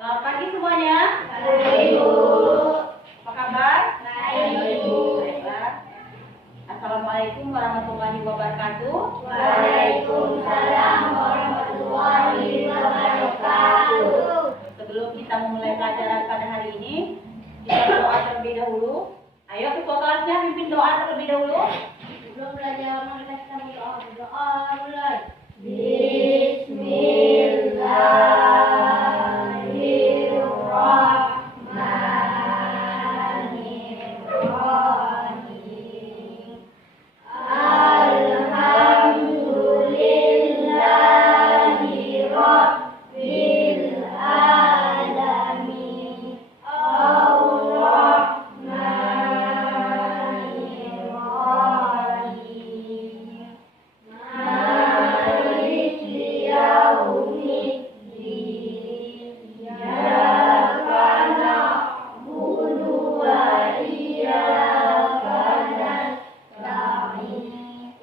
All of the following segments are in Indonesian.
Selamat pagi semuanya. Baik, Bu. Apa kabar? Baik, Bu. Baiklah. Assalamualaikum warahmatullahi wabarakatuh. Waalaikumsalam warahmatullahi wabarakatuh. Sebelum kita memulai pelajaran pada hari ini, kita doa terlebih dahulu. Ayo ketua kelasnya pimpin doa terlebih dahulu. Sebelum belajar mari kita berdoa mulai. Bismillahirrahmanirrahim. Alhamdulillahi rabbil alamin. Ar-Rahmanir-Rahim. Maliki yaumiddin. Iyyaka na'budu wa iyyaka nasta'in.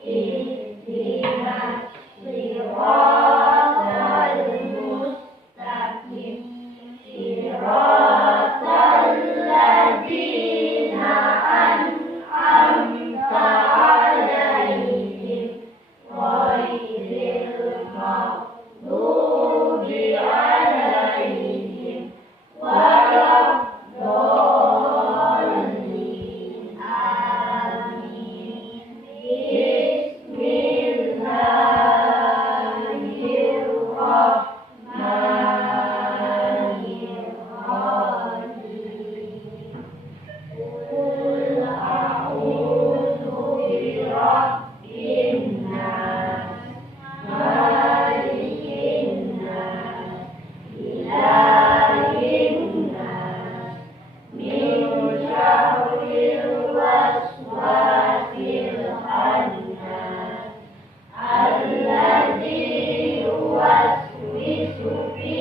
Ihdinas siratal mustaqim. Siratal ladzina an'amta 'alaihim ghairil maghdubi 'alaihim waladdallin. Amin. Bismillahirrahmanirrahim. Qul a'udzu birabbin nas, malikin nas, ilahin nas, min syarril waswasil khannas, alladzi yuwaswisu fi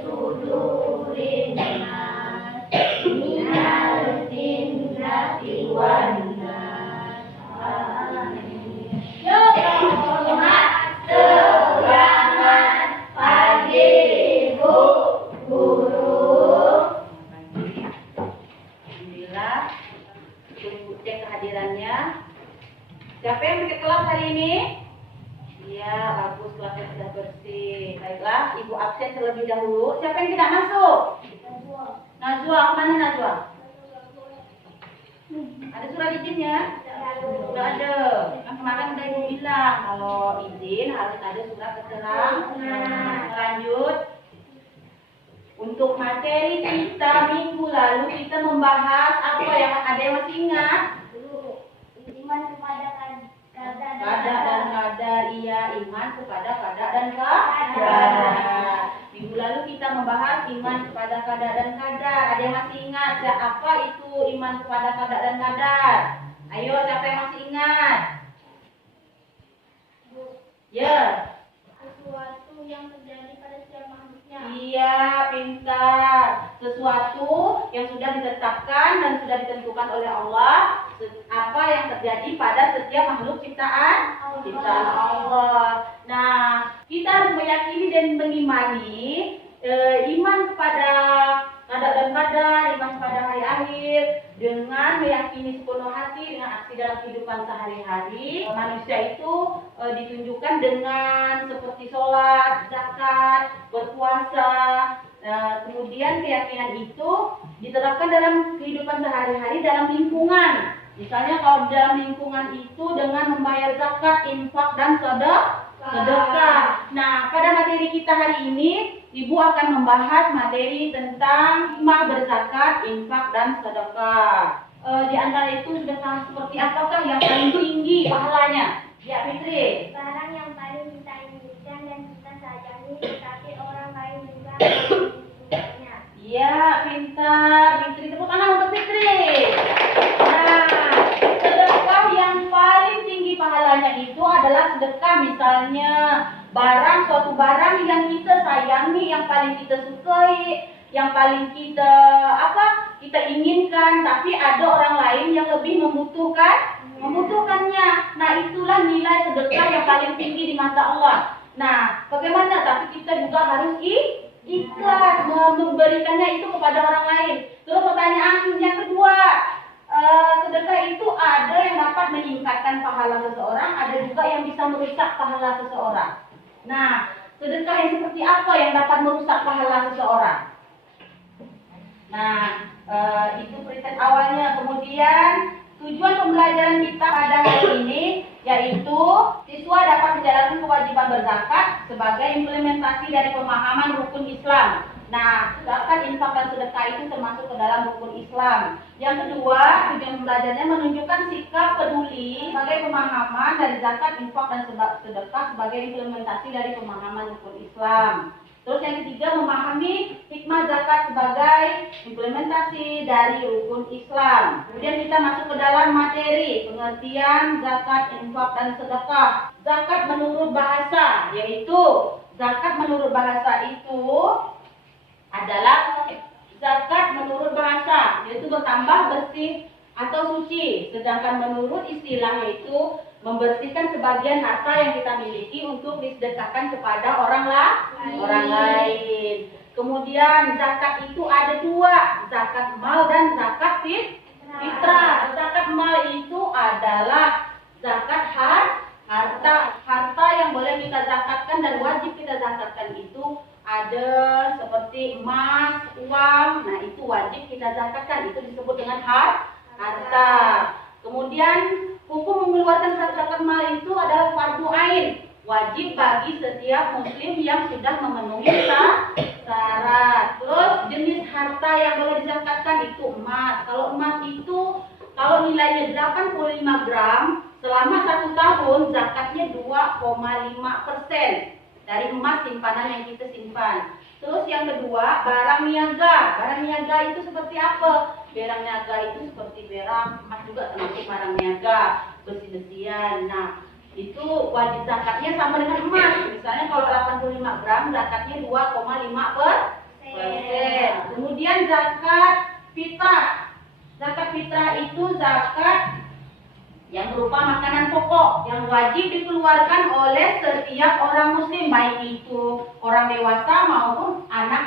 sudurin nas, minal jinnati wan nas. Amin. Selamat pagi, Bu Guru. Alhamdulillah. Tunggu cek kehadirannya. Siapa yang ke kelas hari ini? Iya, bagus, kelasnya sudah bersih. Baiklah, Ibu absen terlebih dahulu. Siapa yang tidak masuk? Najwa, kemana Najwa? Ada surat izinnya? Sudah ada. Kan kemarin udah Ibu bilang kalau izin harus ada surat keterangan. Lanjut. Untuk materi kita minggu lalu kita membahas apa yang ada yang masih ingat? Iman kepada kadar Dan kadar, iya, iman kepada kadar dan kadar. Minggu lalu kita membahas iman kepada kadar dan kadar. Ada yang masih ingat apa itu iman kepada kadar dan kadar? Ayo, siapa yang masih ingat? Ya. sesuatu yang terjadi pada setiap makhluknya. Iya, pintar. Sesuatu yang sudah ditetapkan dan sudah ditentukan oleh Allah, apa yang terjadi pada setiap makhluk ciptaan Allah. Nah, kita harus meyakini dan mengimani iman kepada kadar dan kadar, iman kepada hari akhir, dengan meyakini sepenuh hati dengan aksi dalam kehidupan sehari-hari. Manusia itu ditunjukkan dengan seperti sholat, zakat, berpuasa. Kemudian keyakinan itu diterapkan dalam kehidupan sehari-hari dalam lingkungan. Misalnya kalau dalam lingkungan itu dengan membayar zakat, infak, dan sedekah. Nah, pada materi kita hari ini, Ibu akan membahas materi tentang hikmah berzakat, infak, dan sedekah. Di antara itu sedekah seperti apakah yang paling tinggi pahalanya? Ya, Fitri. Barang yang paling kita inginkan dan kita sayangi, tetapi orang lain juga menginginkannya. Iya, pintar. Fitri, tepuk tangan untuk Fitri. Nah, sedekah yang paling tinggi pahalanya itu adalah sedekah misalnya suatu barang yang kita sayangi, yang paling kita sukai, yang paling kita inginkan, tapi ada orang lain yang lebih membutuhkannya. Nah, itulah nilai sedekah yang paling tinggi di mata Allah. Nah, bagaimana? Tapi kita juga harus Ikhlas memberikannya itu kepada orang lain. Terus pertanyaan yang kedua, sedekah itu ada yang dapat meningkatkan pahala seseorang, ada juga yang bisa merusak pahala seseorang. Nah, sedekah yang seperti apa yang dapat merusak pahala seseorang? Nah, itu periset awalnya. Kemudian tujuan pembelajaran kita pada hari ini yaitu siswa dapat menjalankan kewajiban berzakat sebagai implementasi dari pemahaman rukun Islam. Nah, zakat, infak, dan sedekah itu termasuk ke dalam rukun Islam. Yang kedua, tujuan pembelajarannya menunjukkan sikap peduli sebagai pemahaman dari zakat, infak, dan sedekah sebagai implementasi dari pemahaman rukun Islam. Terus yang ketiga, memahami hikmah zakat sebagai implementasi dari rukun Islam. Kemudian kita masuk ke dalam materi pengertian zakat, infak, dan sedekah. Zakat menurut bahasa, yaitu zakat menurut bahasa itu adalah zakat menurut bahasa, yaitu bertambah, bersih, atau suci. Sedangkan menurut istilah yaitu membersihkan sebagian harta yang kita miliki untuk disedekahkan kepada orang lain. Kemudian zakat itu ada dua, zakat mal dan zakat fitrah. Zakat mal itu adalah zakat harta yang boleh kita zakatkan dan wajib kita zakatkan itu ada seperti emas, uang. Nah, itu wajib kita zakatkan, itu disebut dengan harta. Kemudian hukum mengeluarkan zakat mal itu adalah fardu ain, wajib bagi setiap muslim yang sudah memenuhi syarat. Terus jenis harta yang boleh dizakatkan itu emas. Kalau emas itu kalau nilainya 85 gram selama 1 tahun zakatnya 2,5% dari emas simpanan yang kita simpan. Terus yang kedua, barang niaga. Barang niaga itu seperti apa? Barang niaga itu seperti berak, emas juga termasuk barang niaga, besi-besian. Nah, itu wajib zakatnya sama dengan emas. Misalnya kalau 85 gram zakatnya 2,5%. Kemudian zakat fitrah. Zakat fitrah itu zakat yang berupa makanan pokok yang wajib dikeluarkan oleh setiap orang muslim, baik itu orang dewasa maupun anak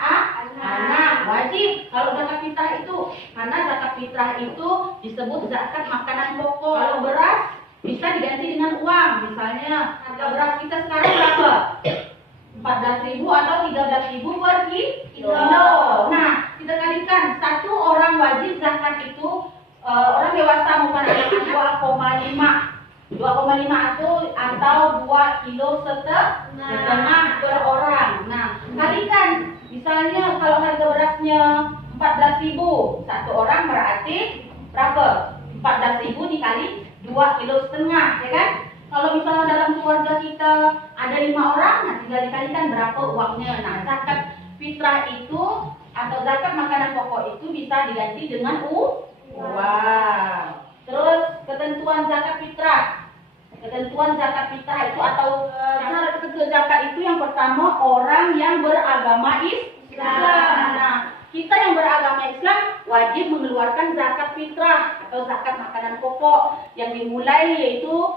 wajib. Kalau zakat fitrah itu, karena zakat fitrah itu disebut zakat makanan pokok. Kalau beras bisa diganti dengan uang. Misalnya harga beras kita sekarang berapa? 14.000 atau 13.000 per kilo. Nah, kita kalikan satu orang wajib zakat itu orang dewasa maupun anak-anak 2,5 atau 2 kilo setengah per orang. Nah, kalikan misalnya kalau harga berasnya 14.000, satu orang berarti berapa? 14.000 dikali 2 kilo setengah, ya kan? Kalau misalnya dalam keluarga kita ada 5 orang, nah tinggal dikalikan berapa uangnya. Nah, zakat fitrah itu atau zakat makanan pokok itu bisa diganti dengan uang. Terus ketentuan zakat fitrah. Ketentuan zakat fitrah itu atau cara ketentuan zakat itu yang pertama orang yang beragama Islam. Nah, kita yang beragama Islam wajib mengeluarkan zakat fitrah atau zakat makanan pokok yang dimulai yaitu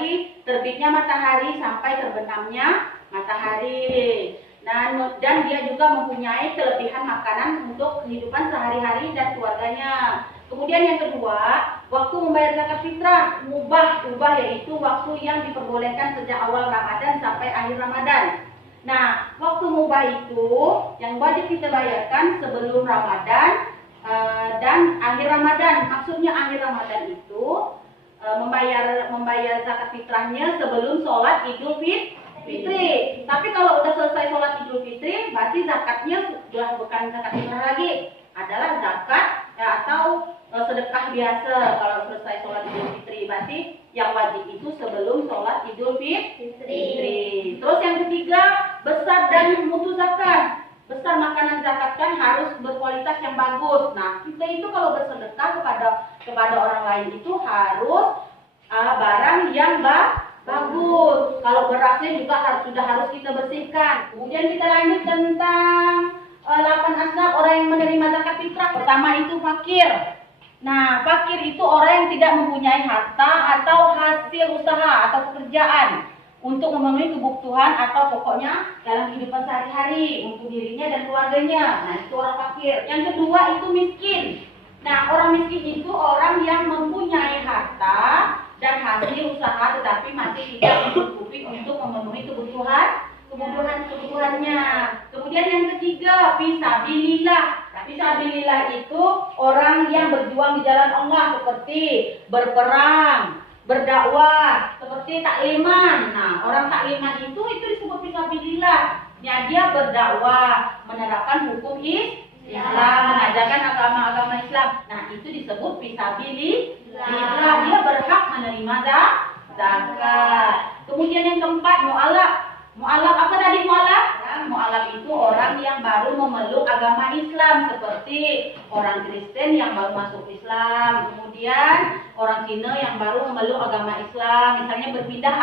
di terbitnya matahari sampai terbenamnya matahari. Dan dia juga mempunyai kelebihan makanan untuk kehidupan sehari-hari dan keluarganya. Kemudian yang kedua, waktu membayar zakat fitrah mubah yaitu waktu yang diperbolehkan sejak awal Ramadan sampai akhir Ramadan. Nah, waktu mubah itu yang wajib kita bayarkan sebelum Ramadan dan akhir Ramadan. Maksudnya akhir Ramadan itu membayar zakat fitrahnya sebelum sholat Idul Fitri. Tapi kalau udah selesai sholat Idul Fitri, berarti zakatnya sudah bukan zakat fitrah lagi, adalah zakat atau sedekah biasa. Kalau selesai sholat Idul Fitri, berarti yang wajib itu sebelum sholat Idul Fitri. Terus yang ketiga, besar dan mutu zakat. Besar makanan zakat kan harus berkualitas yang bagus. Nah, kita itu kalau bersedekah kepada orang lain itu harus barang yang bagus. Kalau berasnya juga harus kita bersihkan. Kemudian kita lanjut tentang 8 asnaf orang yang menerima zakat fitrah. Pertama itu fakir. Nah, fakir itu orang yang tidak mempunyai harta atau hasil usaha atau pekerjaan. untuk memenuhi kebutuhan atau pokoknya dalam kehidupan sehari-hari untuk dirinya dan keluarganya. Nah, itu orang fakir. Yang kedua itu miskin. Nah, orang miskin itu orang yang mempunyai harta dan hasil usaha tetapi masih tidak mencukupi untuk memenuhi kebutuhannya. Kemudian yang ketiga, fisabilillah. Fisabilillah itu orang yang berjuang di jalan Allah seperti berperang, berdakwah, seperti takliman. Nah, orang takliman itu disebut fisabilillah. Ya, dia berdakwah, menerapkan hukum Islam, mengajarkan agama-agama Islam. Nah, itu disebut fisabilillah. Dia berhak menerima zakat. Kemudian yang keempat, mu'alaf. Mu'alaf apa tadi mu'alaf? Mu'alaf itu orang yang baru memeluk agama Islam, seperti orang Kristen yang baru masuk Islam, kemudian orang Cina yang baru memeluk agama Islam, misalnya berpindah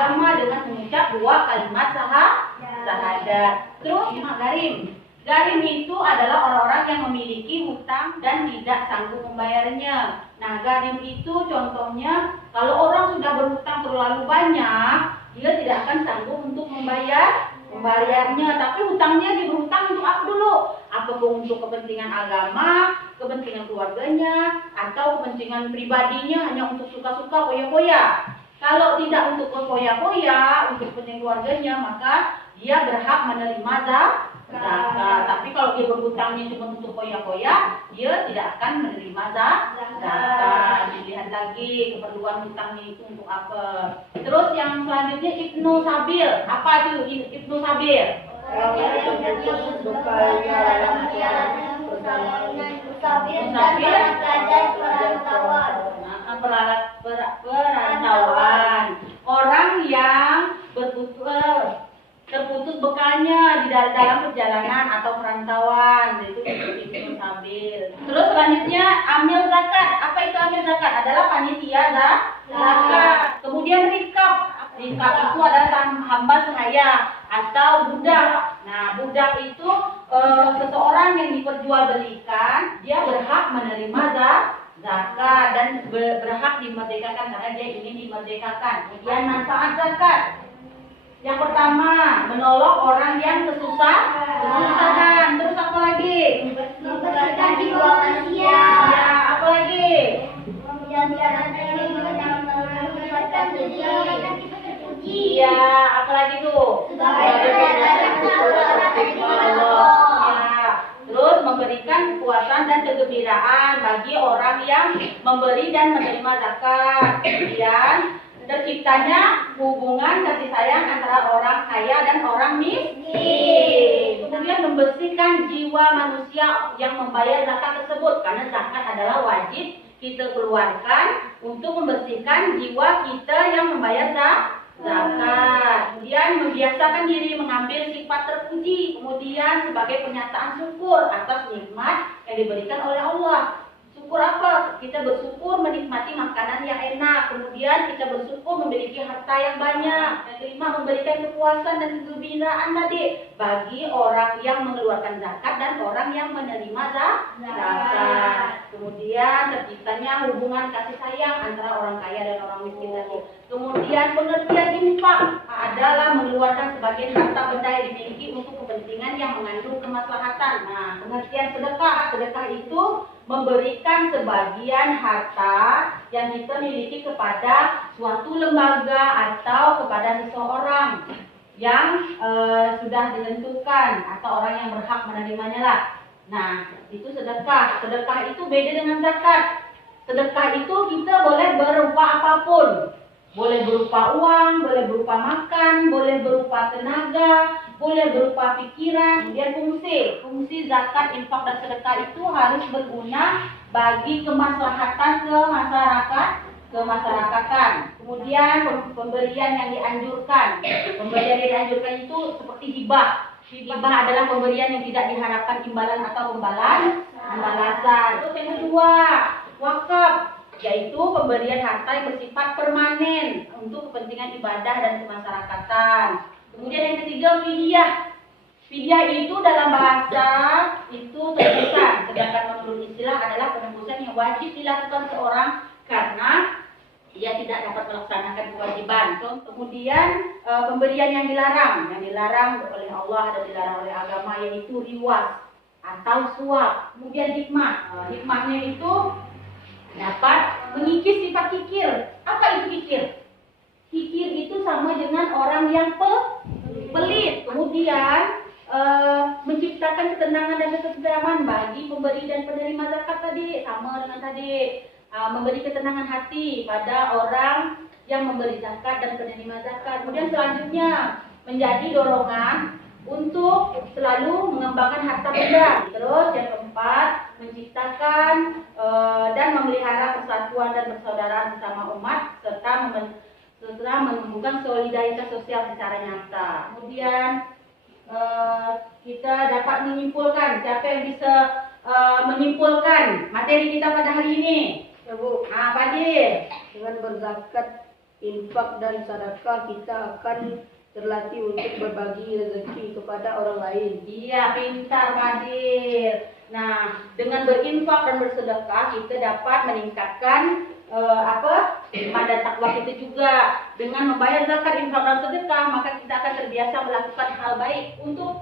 agama dengan mengucap 2 kalimat syahadat. Terus garim. Garim itu adalah orang-orang yang memiliki hutang dan tidak sanggup membayarnya. Nah, garim itu contohnya kalau orang sudah berhutang terlalu banyak, dia tidak akan sanggup untuk membayarnya. Tapi hutangnya dia berhutang untuk apa dulu? Apakah untuk kepentingan agama, kepentingan keluarganya, atau kepentingan pribadinya hanya untuk suka-suka foya-foya? Kalau tidak untuk foya-foya, untuk kepentingan keluarganya, maka dia berhak menerima zakat. Tapi kalau dia berhutangnya cuma untuk foya-foya, dia tidak akan menerima zakat. Dilihat lagi keperluan hutangnya itu untuk apa. Terus yang selanjutnya Ibnu Sabil. Apa itu Ibnu Sabil? Perantauan. Orang yang terputus bekalnya di dalam perjalanan atau perantauan, itu Ibnu Sabil. Terus selanjutnya amil zakat. Apa itu amil zakat? Adalah panitia zakat. Kemudian rikab. Rikab itu adalah hamba sahaya atau budak. Nah, budak itu seseorang yang diperjualbelikan, dia berhak menerima zakat dan berhak dimerdekakan karena dia ingin dimerdekakan. Kemudian manfaat zakat. Yang pertama, menolong orang yang kesusahan. Terus apa lagi? Membersihkan jiwa manusia. Ya, apa lagi? Iya, apa lagi tuh? Ya. Terus memberikan kepuasan dan kegembiraan bagi orang yang memberi dan menerima zakat. Kemudian terciptanya hubungan kasih sayang antara orang kaya dan orang miskin. Kemudian membersihkan jiwa manusia yang membayar zakat tersebut, karena zakat adalah wajib kita keluarkan untuk membersihkan jiwa kita yang membayar zakat. Kemudian membiasakan diri mengambil sifat terpuji, kemudian sebagai pernyataan syukur atas nikmat yang diberikan oleh Allah. Syukur apa? Kita bersyukur menikmati makanan yang enak, kemudian kita bersyukur memiliki harta yang banyak. Yang kelima, memberikan kepuasan dan kegembiraan tadi bagi orang yang mengeluarkan zakat dan orang yang menerima zakat. Kemudian terciptanya hubungan kasih sayang antara orang kaya dan orang miskin tadi. Kemudian pengertian infak adalah mengeluarkan sebagian harta benda yang dimiliki untuk kepentingan yang mengandung kemaslahatan. Nah, pengertian sedekah. Sedekah itu memberikan sebagian harta yang kita miliki kepada suatu lembaga atau kepada seseorang yang sudah ditentukan atau orang yang berhak menerimanya lah. Nah, itu sedekah. Sedekah itu beda dengan zakat. Sedekah itu kita boleh berupa apapun. Boleh berupa uang, boleh berupa makan, boleh berupa tenaga, boleh berupa pikiran. Kemudian fungsi zakat, infak dan sedekah itu harus berguna bagi kemaslahatan kemasyarakatan. Kemudian pemberian yang dianjurkan. Pemberian yang dianjurkan itu seperti hibah. Hibah adalah pemberian yang tidak diharapkan imbalan atau pembalasan. Terus yang kedua, wakaf, yaitu pemberian harta yang bersifat permanen untuk kepentingan ibadah dan kemasyarakatan. Kemudian yang ketiga, fidyah. Fidyah itu dalam bahasa itu tebusan, sedangkan menurut istilah adalah penebusan yang wajib dilakukan seorang karena ia tidak dapat melaksanakan kewajiban. Kemudian pemberian yang dilarang oleh Allah dan dilarang oleh agama, yaitu riwas atau suap. Kemudian hikmahnya itu dapat mengikis sifat kikir. Apa itu kikir? Kikir itu sama dengan orang yang pelit. Kemudian menciptakan ketenangan dan ketentraman bagi pemberi dan penerima zakat tadi, sama dengan tadi. Memberi ketenangan hati pada orang yang memberi zakat dan penerima zakat. Kemudian selanjutnya menjadi dorongan untuk selalu mengembangkan harta benda. Terus yang keempat, menciptakan dan memelihara persatuan dan persaudaraan bersama umat serta menumbuhkan solidaritas sosial secara nyata. Kemudian kita dapat menyimpulkan, siapa yang bisa menyimpulkan materi kita pada hari ini? Ya Bu, Pak Adil. dengan berzakat, infak dan sedekah kita akan terlatih untuk berbagi rezeki kepada orang lain. Iya, pintar Pak Adil. Nah, dengan berinfak dan bersedekah kita dapat meningkatkan iman dan takwa kita juga. Dengan membayar zakat, infak dan sedekah, maka kita akan terbiasa melakukan hal baik. Untuk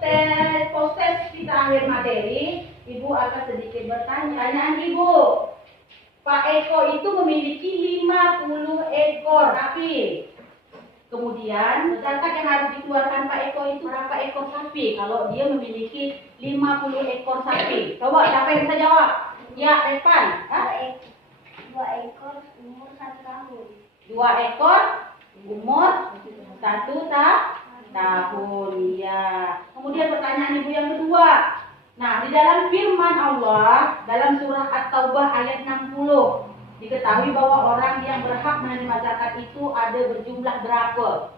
proses kita akhir materi, Ibu akan sedikit bertanya. Pertanyaan Ibu, Pak Eko itu memiliki 50 ekor sapi. Kemudian zakat yang harus dikeluarkan Pak Eko itu berapa ekor sapi? Kalau dia memiliki 50 ekor sapi. Coba siapa yang bisa jawab? Ya, Evan. 2 ekor umur 1 tahun. 2 ekor umur 1 tahun. Ya. Kemudian pertanyaan Ibu yang kedua. Nah, di dalam firman Allah dalam surah At-Taubah ayat 60 diketahui bahwa orang yang berhak menerima zakat itu ada berjumlah berapa?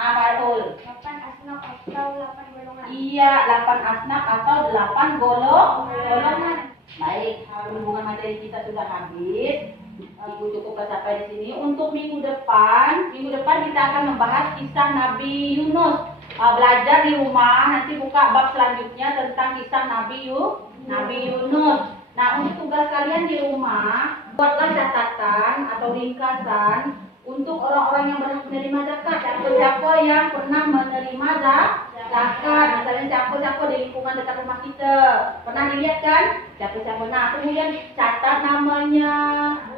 Apa Ul? 8 asnaf atau 8 golongan. Iya, 8 asnaf atau 8 golongan. Baik, hubungan materi kita sudah habis. Ibu cukup sampai di sini. Untuk minggu depan kita akan membahas kisah Nabi Yunus. Belajar di rumah, nanti buka bab selanjutnya tentang kisah Nabi Yunus. Nah, untuk tugas kalian di rumah, buatlah catatan atau ringkasan untuk orang-orang yang berhak menerima zakat. Siapa yang pernah menerima zakat? Misalnya siapa di lingkungan dekat rumah kita. Pernah dilihat kan? Siapa? Nah, kemudian catat namanya,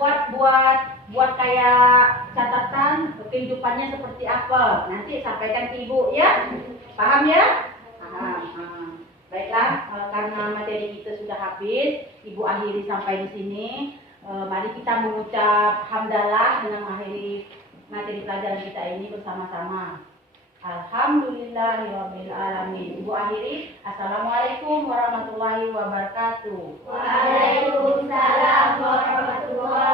buat kayak catatan kehidupannya seperti apa. Nanti sampaikan ke Ibu ya. Paham ya? Paham. Baiklah, karena materi kita sudah habis, Ibu akhiri sampai di sini. Mari kita mengucap hamdalah dengan mengakhiri materi pelajaran kita ini bersama-sama. Alhamdulillahirabbil alamin. Ibu akhiri. Assalamualaikum warahmatullahi wabarakatuh. Waalaikumsalam warahmatullahi